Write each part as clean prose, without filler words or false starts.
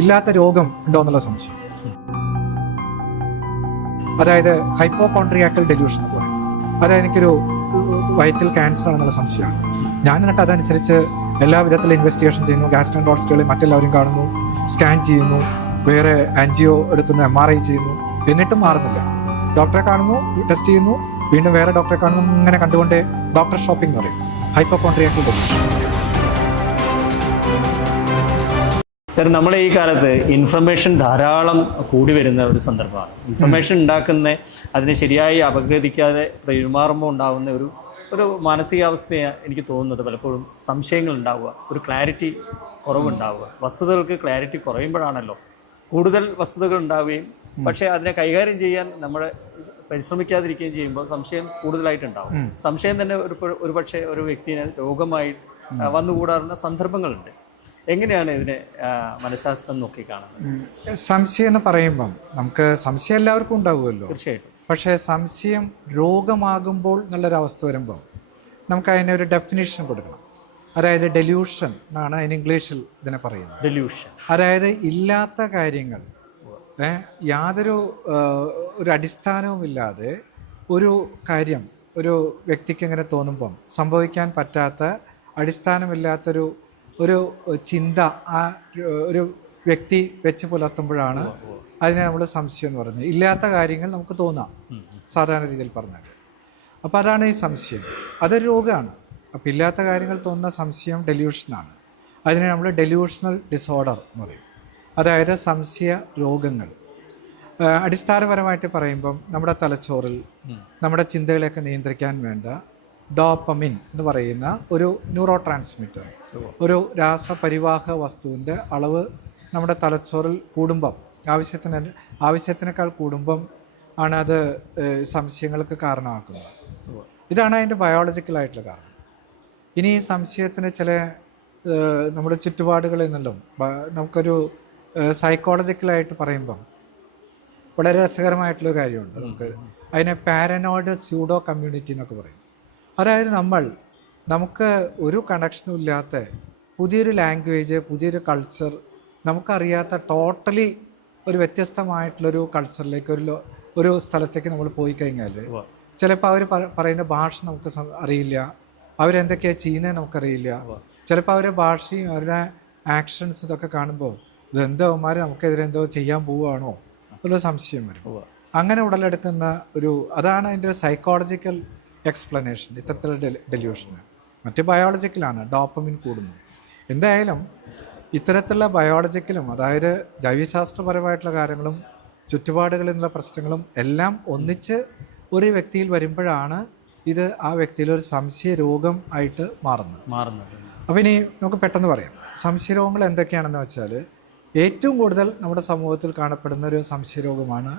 ഇല്ലാത്ത രോഗം ഉണ്ടോ എന്നുള്ള സംശയം. അതായത് ഹൈപ്പോകോൺട്രിയാക്കൽ ഡെലൂഷൻ എന്ന് പറയും. അതായത് എനിക്കൊരു വയറ്റിൽ ക്യാൻസർ ആണെന്നുള്ള സംശയമാണ്. ഞാൻ എന്നിട്ട് അതനുസരിച്ച് എല്ലാ വിധത്തിലും ഇൻവെസ്റ്റിഗേഷൻ ചെയ്യുന്നു, ഗാസ്ട്രോൻട്രോളജിസ്റ്റുകളെ മറ്റെല്ലാവരും കാണുന്നു, സ്കാൻ ചെയ്യുന്നു, വേറെ ആൻജിയോ എടുക്കുന്നു, MRI ചെയ്യുന്നു, എന്നിട്ടും മാറുന്നില്ല. ഡോക്ടറെ കാണുന്നു, ടെസ്റ്റ് ചെയ്യുന്നു, വീണ്ടും വേറെ ഡോക്ടറെ കാണുന്നു, ഇങ്ങനെ കണ്ടുകൊണ്ടേ ഡോക്ടർ ഷോപ്പിംഗ് എന്ന് പറയും. ഹൈപ്പോകോൺട്രിയാക്കൽ ഡെലൂഷൻ. സാർ, നമ്മളെ ഈ കാലത്ത് ഇൻഫർമേഷൻ ധാരാളം കൂടി വരുന്ന ഒരു സന്ദർഭമാണ്. ഇൻഫർമേഷൻ ഉണ്ടാക്കുന്ന അതിനെ ശരിയായി അപഗ്രഥിക്കാതെ പെരുമാറുമ്പോൾ ഉണ്ടാകുന്ന ഒരു മാനസികാവസ്ഥയാണ് എനിക്ക് തോന്നുന്നത്. പലപ്പോഴും സംശയങ്ങൾ ഉണ്ടാവുക, ഒരു ക്ലാരിറ്റി കുറവുണ്ടാവുക. വസ്തുതകൾക്ക് ക്ലാരിറ്റി കുറയുമ്പോഴാണല്ലോ കൂടുതൽ വസ്തുതകൾ ഉണ്ടാവുകയും പക്ഷേ അതിനെ കൈകാര്യം ചെയ്യാൻ നമ്മൾ പരിശ്രമിക്കാതിരിക്കുകയും ചെയ്യുമ്പോൾ സംശയം കൂടുതലായിട്ടുണ്ടാവും. സംശയം തന്നെ ഒരു പക്ഷേ ഒരു വ്യക്തിനെ രോഗമായി വന്നുകൂടാറുന്ന സന്ദർഭങ്ങളുണ്ട്. എങ്ങനെയാണ് ഇതിനെ മനഃശാസ്ത്രം നോക്കി കാണുന്നത്? സംശയം എന്ന് പറയുമ്പം നമുക്ക് സംശയം എല്ലാവർക്കും ഉണ്ടാവുമല്ലോ. തീർച്ചയായിട്ടും. പക്ഷേ സംശയം രോഗമാകുമ്പോൾ എന്നുള്ളൊരവസ്ഥ വരുമ്പോൾ നമുക്ക് അതിനെ ഒരു ഡെഫിനിഷൻ കൊടുക്കണം. അതായത് ഡെലൂഷൻ എന്നാണ് അതിന് ഇംഗ്ലീഷിൽ ഇതിനെ പറയുന്നത്. ഡെലൂഷൻ അതായത് ഇല്ലാത്ത കാര്യങ്ങൾ യാതൊരു ഒരു അടിസ്ഥാനവുമില്ലാതെ ഒരു കാര്യം ഒരു വ്യക്തിക്ക് ഇങ്ങനെ തോന്നുമ്പം സംഭവിക്കാൻ പറ്റാത്ത അടിസ്ഥാനമില്ലാത്തൊരു ചിന്ത ആ ഒരു വ്യക്തി വെച്ച് പുലർത്തുമ്പോഴാണ് അതിനെ നമ്മൾ സംശയം എന്ന് പറയുന്നത്. ഇല്ലാത്ത കാര്യങ്ങൾ നമുക്ക് തോന്നാം സാധാരണ രീതിയിൽ പറഞ്ഞാൽ. അപ്പോൾ അതാണ് ഈ സംശയം. അതൊരു രോഗമാണ്. അപ്പോൾ ഇല്ലാത്ത കാര്യങ്ങൾ തോന്നുന്ന സംശയം ഡെലൂഷനാണ്. അതിനെ നമ്മൾ ഡെലൂഷണൽ ഡിസോർഡർ എന്ന് പറയും. അതായത് സംശയ രോഗങ്ങൾ. അടിസ്ഥാനപരമായിട്ട് പറയുമ്പം നമ്മുടെ തലച്ചോറിൽ നമ്മുടെ ചിന്തകളെയൊക്കെ നിയന്ത്രിക്കാൻ വേണ്ട ഡോപ്പമിൻ എന്ന് പറയുന്ന ഒരു ന്യൂറോ ട്രാൻസ്മിറ്റർ, ഒരു രാസപരിവാഹ വസ്തുവിൻ്റെ അളവ് നമ്മുടെ തലച്ചോറിൽ കൂടുമ്പം ആവശ്യത്തിനേക്കാൾ കൂടുമ്പം ആണ് അത് സംശയങ്ങൾക്ക് കാരണമാക്കുന്നത്. ഇതാണ് അതിൻ്റെ ബയോളജിക്കലായിട്ടുള്ള കാരണം. ഇനി ഈ സംശയത്തിന് ചില നമ്മുടെ ചുറ്റുപാടുകളിൽ നിന്നും നമുക്കൊരു സൈക്കോളജിക്കലായിട്ട് പറയുമ്പം വളരെ രസകരമായിട്ടുള്ളൊരു കാര്യമുണ്ട്. നമുക്ക് അതിനെ പാരനോയിഡ് സ്യൂഡോ കമ്മ്യൂണിറ്റി എന്നൊക്കെ പറയും. അതായത് നമുക്ക് ഒരു കണക്ഷനും ഇല്ലാത്ത പുതിയൊരു ലാംഗ്വേജ്, പുതിയൊരു കൾച്ചർ, നമുക്കറിയാത്ത ടോട്ടലി ഒരു വ്യത്യസ്തമായിട്ടുള്ളൊരു കൾച്ചറിലേക്ക് ഒരു സ്ഥലത്തേക്ക് നമ്മൾ പോയി കഴിഞ്ഞാൽ ചിലപ്പോൾ അവർ പറയുന്ന ഭാഷ നമുക്ക് അറിയില്ല, അവരെന്തൊക്കെയാണ് ചെയ്യുന്നത് നമുക്കറിയില്ല. ചിലപ്പോൾ അവരുടെ ഭാഷയും അവരുടെ ആക്ഷൻസ് ഇതൊക്കെ കാണുമ്പോൾ ഇതെന്തോ അവന്മാർ നമുക്കെതിരെ എന്തോ ചെയ്യാൻ പോവുകയാണോ എന്നുള്ള സംശയം വരും. അങ്ങനെ ഉടലെടുക്കുന്ന അതാണ് അതിൻ്റെ സൈക്കോളജിക്കൽ എക്സ്പ്ലനേഷൻ ഇത്തരത്തിലുള്ള ഡെലൂഷന്. മറ്റ് ബയോളജിക്കലാണ്, ഡോപ്പമിൻ കൂടുന്നു. എന്തായാലും ഇത്തരത്തിലുള്ള ബയോളജിക്കലും അതായത് ജൈവശാസ്ത്രപരമായിട്ടുള്ള കാര്യങ്ങളും ചുറ്റുപാടുകളിൽ നിന്നുള്ള പ്രശ്നങ്ങളും എല്ലാം ഒന്നിച്ച് ഒരു വ്യക്തിയിൽ വരുമ്പോഴാണ് ഇത് ആ വ്യക്തിയിൽ ഒരു സംശയ രോഗം ആയിട്ട് മാറുന്നത്. അപ്പോൾ ഇനി നമുക്ക് പെട്ടെന്ന് പറയാം സംശയരോഗങ്ങൾ എന്തൊക്കെയാണെന്ന് വെച്ചാൽ, ഏറ്റവും കൂടുതൽ നമ്മുടെ സമൂഹത്തിൽ കാണപ്പെടുന്ന ഒരു സംശയരോഗമാണ്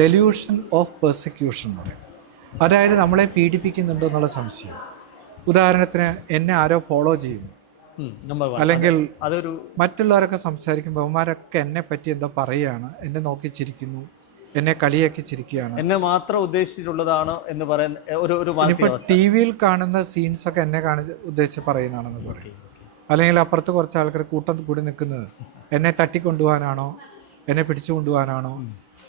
ഡെലൂഷൻ ഓഫ് പെർസിക്യൂഷൻ എന്ന് പറയും. അതായത് നമ്മളെ പീഡിപ്പിക്കുന്നുണ്ടോ എന്നുള്ള സംശയം. ഉദാഹരണത്തിന് എന്നെ ആരോ ഫോളോ ചെയ്യുന്നു, അല്ലെങ്കിൽ അതൊരു മറ്റുള്ളവരൊക്കെ സംസാരിക്കുമ്പോൾ അവന്മാരൊക്കെ എന്നെ പറ്റി എന്തോ പറയുകയാണ്, എന്നെ നോക്കി ചിരിക്കുന്നു, എന്നെ കളിയാക്കി ചിരിക്കുകയാണ്, എന്നെ മാത്രം ഉദ്ദേശിച്ചിട്ടുള്ളതാണ് എന്ന് പറയുന്ന ടി വിയിൽ കാണുന്ന സീൻസൊക്കെ എന്നെ ഉദ്ദേശിച്ച് പറയുന്നതാണെന്ന് പറയും. അല്ലെങ്കിൽ അപ്പുറത്ത് കുറച്ച് ആൾക്കാർ കൂട്ടം കൂടി നിൽക്കുന്നത് എന്നെ തട്ടിക്കൊണ്ടുപോകാനാണോ, എന്നെ പിടിച്ചു കൊണ്ടുപോകാനാണോ,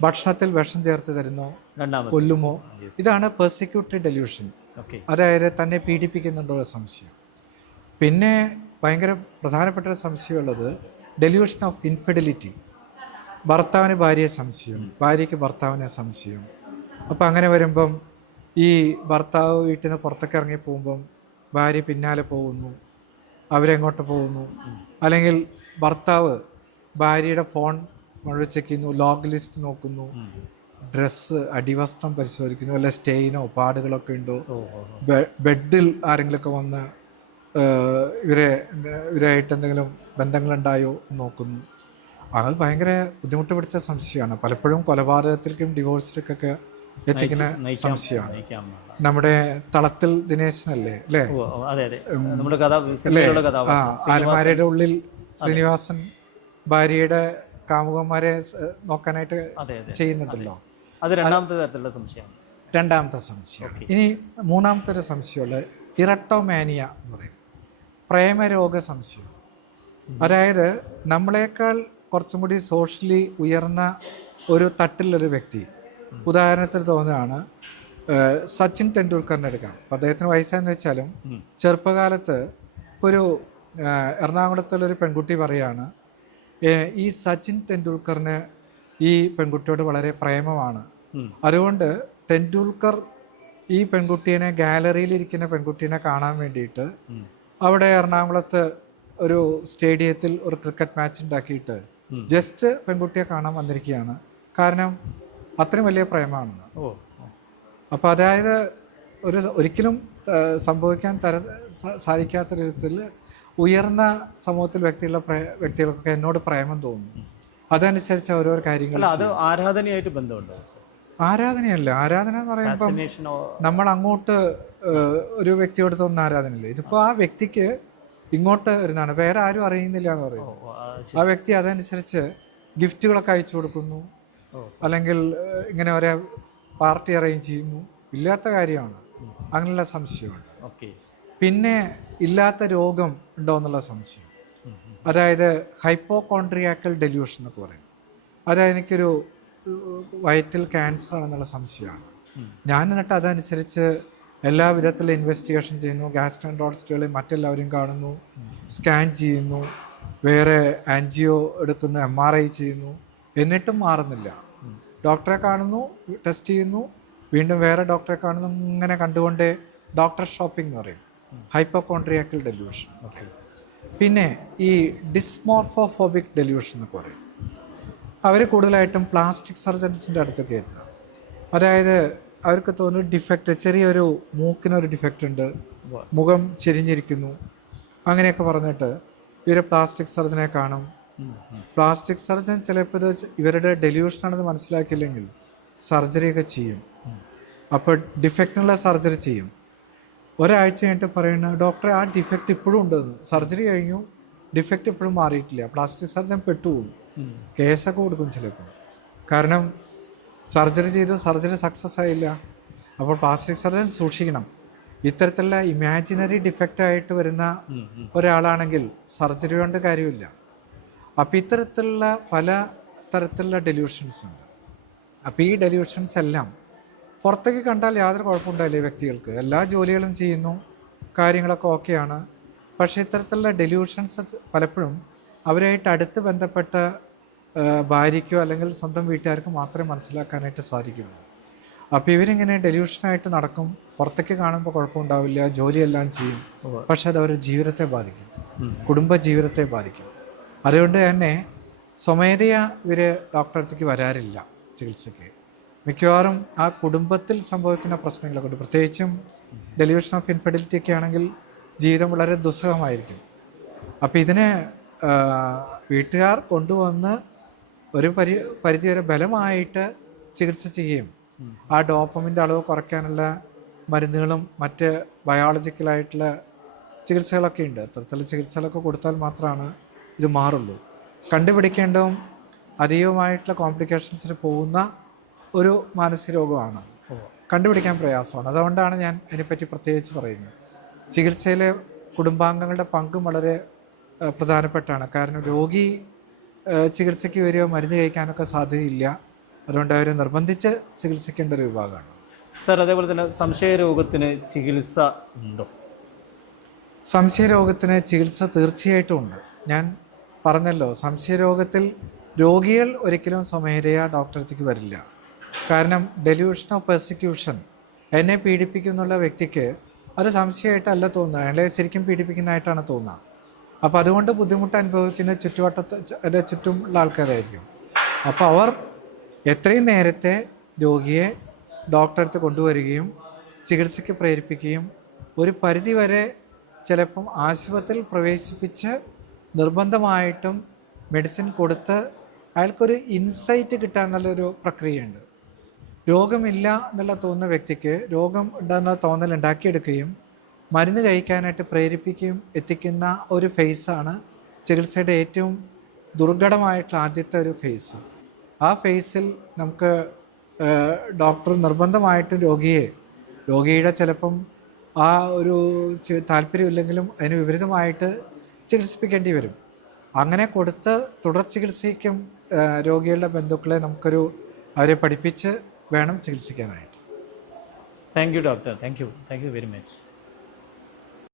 ഭക്ഷണത്തിൽ വിഷം ചേർത്ത് തരുന്നോ, കൊല്ലുമോ. ഇതാണ് പെർസിക്യൂട്ടറി ഡെലൂഷൻ. അതായത് തന്നെ പീഡിപ്പിക്കുന്നുണ്ടോ സംശയം. പിന്നെ ഭയങ്കര പ്രധാനപ്പെട്ട ഒരു സംശയമുള്ളത് ഡെലൂഷൻ ഓഫ് ഇൻഫിഡിലിറ്റി. ഭർത്താവിന് ഭാര്യയെ സംശയം, ഭാര്യയ്ക്ക് ഭർത്താവിനെ സംശയം. അപ്പോൾ അങ്ങനെ വരുമ്പം ഈ ഭർത്താവ് വീട്ടിൽ നിന്ന് പുറത്തൊക്കെ ഇറങ്ങി പോകുമ്പം ഭാര്യ പിന്നാലെ പോകുന്നു, അവരെങ്ങോട്ട് പോകുന്നു. അല്ലെങ്കിൽ ഭർത്താവ് ഭാര്യയുടെ ഫോൺ മുഴുവൻ ചെക്ക് ചെയ്യുന്നു, ലോഗ് ലിസ്റ്റ് നോക്കുന്നു, ഡ്രസ്സ് അടിവസ്ത്രം പരിശോധിക്കുന്നു, അല്ലെ സ്റ്റെയിനോ പാടുകളൊക്കെ ഉണ്ടോ, ബെഡിൽ ആരെങ്കിലുമൊക്കെ വന്ന് ഇവരായിട്ട് എന്തെങ്കിലും ബന്ധങ്ങളുണ്ടായോ നോക്കുന്നു. അത് ഭയങ്കര ബുദ്ധിമുട്ട് പിടിച്ച സംശയമാണ്. പലപ്പോഴും കൊലപാതകത്തിലേക്കും ഡിവോഴ്സിലേക്കൊക്കെ എത്തിക്കുന്ന സംശയമാണ്. നമ്മുടെ തളത്തിൽ ദിനേശനല്ലേ അല്ലേ, ആലമാരയുടെ ഉള്ളിൽ ശ്രീനിവാസൻ ഭാര്യയുടെ കാമുകന്മാരെ നോക്കാനായിട്ട് ചെയ്യുന്നുണ്ടല്ലോ. അത് രണ്ടാമത്തെ തരത്തിലുള്ള സംശയം. രണ്ടാമത്തെ സംശയം. ഇനി മൂന്നാമത്തെ ഒരു സംശയമുള്ളത് ഇറട്ടോമാനിയ എന്ന് പറയും, പ്രേമരോഗ സംശയം. അതായത് നമ്മളെക്കാൾ കുറച്ചും കൂടി സോഷ്യലി ഉയർന്ന ഒരു തട്ടിലൊരു വ്യക്തി, ഉദാഹരണത്തിന് തോന്നുകയാണ് സച്ചിൻ ടെണ്ടുൽക്കറിനെ എടുക്കാം. അപ്പോൾ അദ്ദേഹത്തിന് വയസ്സായെന്ന് വെച്ചാലും ചെറുപ്പകാലത്ത് ഒരു എറണാകുളത്തുള്ളൊരു പെൺകുട്ടി പറയുകയാണ്, ഈ സച്ചിൻ ടെണ്ടുൽക്കറിന് ഈ പെൺകുട്ടിയോട് വളരെ പ്രേമമാണ്, അതുകൊണ്ട് ടെണ്ടുൽക്കർ ഈ പെൺകുട്ടീനെ, ഗാലറിയിലിരിക്കുന്ന പെൺകുട്ടീനെ കാണാൻ വേണ്ടിയിട്ട് അവിടെ എറണാകുളത്ത് ഒരു സ്റ്റേഡിയത്തിൽ ഒരു ക്രിക്കറ്റ് മാച്ച് ഉണ്ടാക്കിയിട്ട് ജസ്റ്റ് പെൺകുട്ടിയെ കാണാൻ വന്നിരിക്കുകയാണ്, കാരണം അത്രയും വലിയ പ്രേമമാണെന്ന്. അപ്പോൾ അതായത് ഒരിക്കലും സംഭവിക്കാൻ സാധിക്കാത്ത വിധത്തിൽ ഉയർന്ന സമൂഹത്തിൽ വ്യക്തികൾക്കൊക്കെ എന്നോട് പ്രേമം തോന്നുന്നു. അതനുസരിച്ച് ഓരോ കാര്യങ്ങൾ. അത് ആരാധനയായിട്ട് ബന്ധമുണ്ടോ? ആരാധനയല്ല. ആരാധന എന്ന് പറയുമ്പോൾ നമ്മൾ അങ്ങോട്ട് ഒരു വ്യക്തിയോട് തോന്നുന്ന ആരാധനയില്ല. ഇതിപ്പോൾ ആ വ്യക്തിക്ക് ഇങ്ങോട്ട് വരുന്നതാണ്, വേറെ ആരും അറിയുന്നില്ല എന്ന് പറയുന്നു. ആ വ്യക്തി അതനുസരിച്ച് ഗിഫ്റ്റുകളൊക്കെ അയച്ചു കൊടുക്കുന്നു, അല്ലെങ്കിൽ ഇങ്ങനെ ഒരേ പാർട്ടി അറേഞ്ച് ചെയ്യുന്നു. ഇല്ലാത്ത കാര്യമാണ്, അങ്ങനെയുള്ള സംശയമുണ്ട്. പിന്നെ ഇല്ലാത്ത രോഗം ഉണ്ടോ എന്നുള്ള സംശയം, അതായത് ഹൈപ്പോകോൺട്രിയാക്കൽ ഡെല്യൂഷൻ എന്നൊക്കെ പറയും. അതായത് എനിക്കൊരു വയറ്റിൽ ക്യാൻസർ ആണെന്നുള്ള സംശയമാണ്. ഞാൻ എന്നിട്ട് അതനുസരിച്ച് എല്ലാ വിധത്തിലും ഇൻവെസ്റ്റിഗേഷൻ ചെയ്യുന്നു, ഗ്യാസ്ട്രോൻട്രോളജിസ്റ്റുകളെ മറ്റെല്ലാവരും കാണുന്നു, സ്കാൻ ചെയ്യുന്നു, വേറെ ആൻജിയോ എടുക്കുന്നു, MRI ചെയ്യുന്നു, എന്നിട്ടും മാറുന്നില്ല. ഡോക്ടറെ കാണുന്നു, ടെസ്റ്റ് ചെയ്യുന്നു, വീണ്ടും വേറെ ഡോക്ടറെ കാണുന്നു, ഇങ്ങനെ കണ്ടുകൊണ്ടേ ഡോക്ടർ ഷോപ്പിംഗ് എന്ന് പറയും, ഹൈപ്പോകോൺട്രിയാക്കൽ ഡെല്യൂഷൻ. പിന്നെ ഈ ഡിസ്മോർഫോഫോബിക് ഡെല്യൂഷൻ എന്നൊക്കെ പറയും. അവർ കൂടുതലായിട്ടും പ്ലാസ്റ്റിക് സർജൻസിൻ്റെ അടുത്തൊക്കെ എത്തുക. അതായത് അവർക്ക് തോന്നുന്നു ഡിഫക്റ്റ്, ചെറിയൊരു മൂക്കിനൊരു ഡിഫക്റ്റ് ഉണ്ട്, മുഖം ചെരിഞ്ഞിരിക്കുന്നു, അങ്ങനെയൊക്കെ പറഞ്ഞിട്ട് ഇവർ പ്ലാസ്റ്റിക് സർജനെ കാണും. പ്ലാസ്റ്റിക് സർജൻ ചിലപ്പോൾ ഇത് ഇവരുടെ ഡെല്യൂഷനാണെന്ന് മനസ്സിലാക്കിയില്ലെങ്കിൽ സർജറിയൊക്കെ ചെയ്യും. അപ്പോൾ ഡിഫക്റ്റിനുള്ള സർജറി ചെയ്യും. ഒരാഴ്ച കഴിഞ്ഞിട്ട് പറയുന്നത്, ഡോക്ടറെ ആ ഡിഫക്റ്റ് ഇപ്പോഴും ഉണ്ടെന്ന്, സർജറി കഴിഞ്ഞു ഡിഫക്റ്റ് ഇപ്പോഴും മാറിയിട്ടില്ല. പ്ലാസ്റ്റിക് സർജൻ പെട്ടുപോകും, കേസൊക്കെ കൊടുക്കും ചിലപ്പോൾ. കാരണം സർജറി ചെയ്തു, സർജറി സക്സസ് ആയില്ല. അപ്പോൾ പ്ലാസ്റ്റിക് സർജൻ സൂക്ഷിക്കണം. ഇത്തരത്തിലുള്ള ഇമാജിനറി ഡിഫക്റ്റായിട്ട് വരുന്ന ഒരാളാണെങ്കിൽ സർജറി കൊണ്ട് കാര്യമില്ല. അപ്പോൾ ഇത്തരത്തിലുള്ള പല തരത്തിലുള്ള ഡെല്യൂഷൻസ് ഉണ്ട്. അപ്പോൾ ഈ ഡെല്യൂഷൻസ് എല്ലാം പുറത്തേക്ക് കണ്ടാൽ യാതൊരു കുഴപ്പമുണ്ടായില്ല വ്യക്തികൾക്ക്, എല്ലാ ജോലികളും ചെയ്യുന്നു, കാര്യങ്ങളൊക്കെ ഓക്കെയാണ്. പക്ഷേ ഇത്തരത്തിലുള്ള ഡെല്യൂഷൻസ് പലപ്പോഴും അവരായിട്ട് അടുത്ത് ബന്ധപ്പെട്ട ഭാര്യയ്ക്കോ അല്ലെങ്കിൽ സ്വന്തം വീട്ടുകാർക്കോ മാത്രമേ മനസ്സിലാക്കാനായിട്ട് സാധിക്കുള്ളൂ. അപ്പോൾ ഇവരിങ്ങനെ ഡെല്യൂഷനായിട്ട് നടക്കും, പുറത്തേക്ക് കാണുമ്പോൾ കുഴപ്പമുണ്ടാവില്ല, ജോലിയെല്ലാം ചെയ്യും, പക്ഷെ അത് അവരുടെ ജീവിതത്തെ ബാധിക്കും, കുടുംബ ജീവിതത്തെ ബാധിക്കും. അതുകൊണ്ട് തന്നെ സ്വമേധയാ ഇവർ ഡോക്ടറെ അടുത്തേക്ക് വരാറില്ല ചികിത്സയ്ക്ക്. മിക്കവാറും ആ കുടുംബത്തിൽ സംഭവിക്കുന്ന പ്രശ്നങ്ങളെ കൊണ്ട്, പ്രത്യേകിച്ചും ഡെലിവേഷൻ ഓഫ് ഇൻഫെർട്ടിലിറ്റി ഒക്കെ ആണെങ്കിൽ ജീവിതം വളരെ ദുസ്സഹമായിരിക്കും. അപ്പോൾ ഇതിനെ വീട്ടുകാർ കൊണ്ടുവന്ന് ഒരു പരിധിവരെ ബലമായിട്ട് ചികിത്സ ചെയ്യും. ആ ഡോപ്പമിൻ്റെ അളവ് കുറയ്ക്കാനുള്ള മരുന്നുകളും മറ്റ് ബയോളജിക്കലായിട്ടുള്ള ചികിത്സകളൊക്കെ ഉണ്ട്. അത്തരത്തിലുള്ള ചികിത്സകളൊക്കെ കൊടുത്താൽ മാത്രമാണ് ഇത് മാറുള്ളൂ. കണ്ടുപിടിക്കേണ്ടതും അതീവമായിട്ടുള്ള കോംപ്ലിക്കേഷൻസിന് പോകുന്ന ഒരു മാനസിക രോഗമാണ്, കണ്ടുപിടിക്കാൻ പ്രയാസമാണ്. അതുകൊണ്ടാണ് ഞാൻ അതിനെപ്പറ്റി പ്രത്യേകിച്ച് പറയുന്നത്. ചികിത്സയിലെ കുടുംബാംഗങ്ങളുടെ പങ്കും വളരെ പ്രധാനപ്പെട്ടാണ്. കാരണം രോഗി ചികിത്സയ്ക്ക് വരികയോ മരുന്ന് കഴിക്കാനൊക്കെ സാധ്യതയില്ല, അതുകൊണ്ട് അവർ നിർബന്ധിച്ച് ചികിത്സിക്കേണ്ട ഒരു വിഭാഗമാണ്. സാർ, അതേപോലെ തന്നെ സംശയരോഗത്തിന് ചികിത്സ ഉണ്ടോ? സംശയരോഗത്തിന് ചികിത്സ തീർച്ചയായിട്ടും ഉണ്ട്. ഞാൻ പറഞ്ഞല്ലോ, സംശയരോഗത്തിൽ രോഗികൾ ഒരിക്കലും സ്വമേധയാ ഡോക്ടറെ അടുത്തേക്ക് വരില്ല. കാരണം ഡെല്യൂഷൻ ഓഫ് പെർസിക്യൂഷൻ, എന്നെ പീഡിപ്പിക്കുന്നുള്ള വ്യക്തിക്ക് അത് സംശയമായിട്ടല്ല തോന്നുക, അയാളെ ശരിക്കും പീഡിപ്പിക്കുന്നതായിട്ടാണ് തോന്നുക. അപ്പോൾ അതുകൊണ്ട് ബുദ്ധിമുട്ട് അനുഭവിക്കുന്ന ചുറ്റുവട്ടത്തെ ചുറ്റുമുള്ള ആൾക്കാരായിരിക്കും. അപ്പോൾ അവർ എത്രയും നേരത്തെ രോഗിയെ ഡോക്ടറെ അടുത്ത് കൊണ്ടുവരികയും ചികിത്സയ്ക്ക് പ്രേരിപ്പിക്കുകയും ഒരു പരിധിവരെ ചിലപ്പം ആശുപത്രിയിൽ പ്രവേശിപ്പിച്ച് നിർബന്ധമായിട്ടും മെഡിസിൻ കൊടുത്ത് അയാൾക്കൊരു ഇൻസൈറ്റ് കിട്ടാനുള്ളൊരു പ്രക്രിയയുണ്ട്. രോഗമില്ല എന്നുള്ള തോന്നുന്ന വ്യക്തിക്ക് രോഗം ഉണ്ടെന്ന തോന്നൽ ഉണ്ടാക്കിയെടുക്കുകയും മരുന്ന് കഴിക്കാനായിട്ട് പ്രേരിപ്പിക്കുകയും എത്തിക്കുന്ന ഒരു ഫേസാണ് ചികിത്സയുടെ ഏറ്റവും ദുർഘടമായിട്ടുള്ള ആദ്യത്തെ ഒരു ഫേസ്. ആ ഫേസിൽ നമുക്ക് ഡോക്ടർ നിർബന്ധമായിട്ടും രോഗിയുടെ ചിലപ്പം ആ ഒരു താല്പര്യമില്ലെങ്കിലും അതിന് വിപരീതമായിട്ട് ചികിത്സിപ്പിക്കേണ്ടി വരും. അങ്ങനെ കൊടുത്ത് തുടർ ചികിത്സയ്ക്കും രോഗികളുടെ ബന്ധുക്കളെ അവരെ പഠിപ്പിച്ച് വേണം ചികിത്സിക്കാനായിട്ട്. Thank you doctor, thank you very much.